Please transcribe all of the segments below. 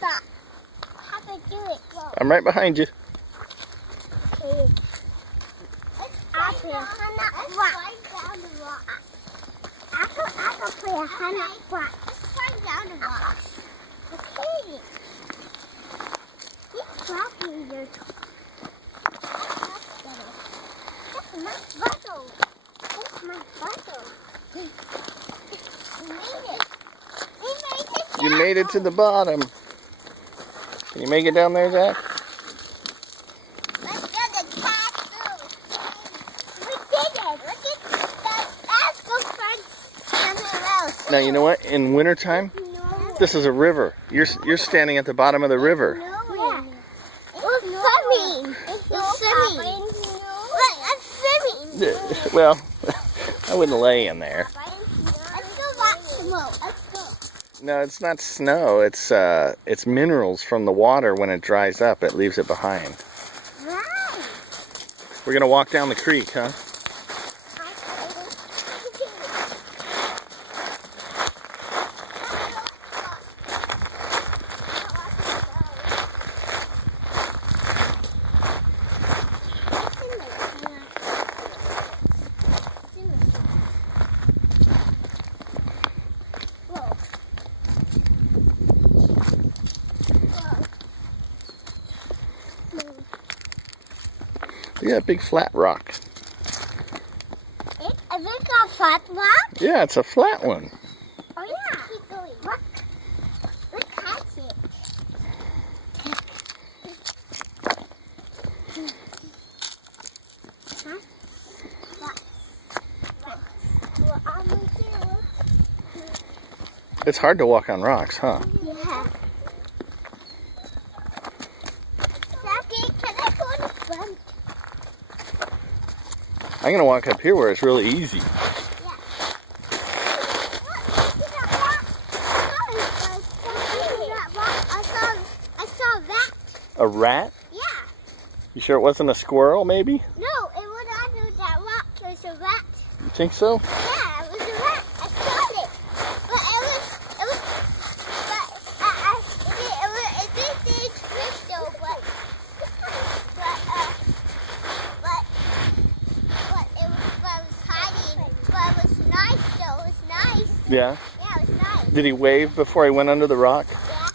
How to do it? Whoa. I'm right behind you. Okay. I can down the rock. I can play a hundred rock. Let's climb down the rock. Okay. Keep dropping your That's my bottle. That's my bottle. We made it. We made it. You made it to the bottom. Can you make it down there, Zach? Let's get the cat too. We did it. Look at that. Let's go find somewhere else. Now, you know what? In wintertime, No. this is a river. You're standing at the bottom of the river. Yeah. We're swimming. We're swimming. Look, I'm swimming. Well, I wouldn't lay in there. Let's go watch snow. Let's go. No, it's not snow. It's minerals from the water. When it dries up, it leaves it behind. Right. We're gonna walk down the creek, huh? Look at that big flat rock. Is it a flat rock? Yeah, it's a flat one. Oh yeah. Keep going. Look. Look at it. Huh? What are we doing? It's hard to walk on rocks, huh? Yeah. Jackie, can I go in front? I'm gonna walk up here where it's really easy. I saw that. A rat? Yeah. You sure it wasn't a squirrel, maybe? No, it was under that rock. It was a rat. You think so? Yeah, it was a rat. I saw it. But it did crystal, but it was hiding. But it was nice though. It was nice. Yeah. Yeah, it was nice. Did he wave before he went under the rock? Yeah.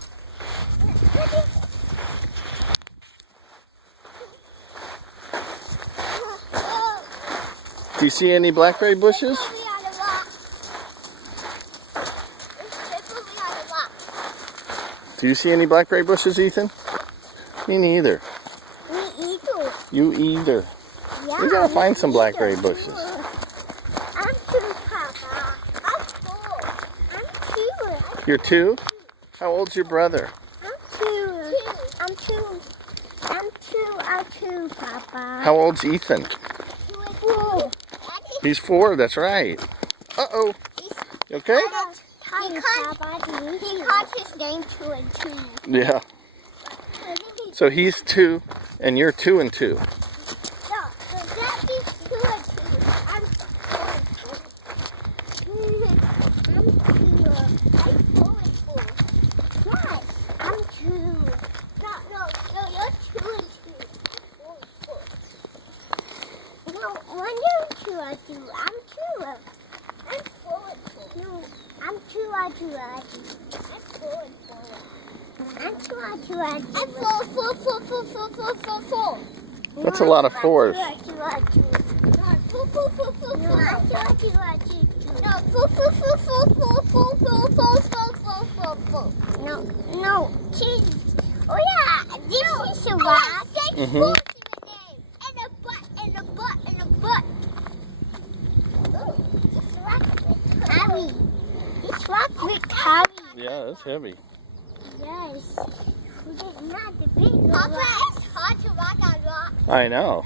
Do you see any blackberry bushes? Put me on the rock. Put me on the rock. Do you see any blackberry bushes, Ethan? Me neither. Me either. You either. Yeah, We gotta me find some either. blackberry bushes. I'm two, Papa. I'm four. I'm two. You're two? How old's your brother? I'm two. I'm two. I'm two. I'm two, Papa. How old's Ethan? Four. He's 4, that's right. Uh-oh. You okay? He called his name 2 and 2. Yeah. So he's 2, and you're 2 and 2. No, so Daddy's 2 and 2. I'm 4 and 4. I'm 2. I'm 4 and 4. Yes, I'm 2. No, you're 2 and 2. 4 and 4. No, when you're 2 and 2, I'm 2. I'm 4 and 4. No, I'm 2 and 2 and 2. I'm 4 and 4. I'm 2 and 2 and 2. I'm 4. That's a lot of 4s. No, cheese. Oh yeah, this is a rock. Mhm. And a butt. Oh, this rock is heavy. This rock is heavy. Yeah, that's heavy. Yes. It's not the big one. Papa, it's hard to walk on rocks. I know.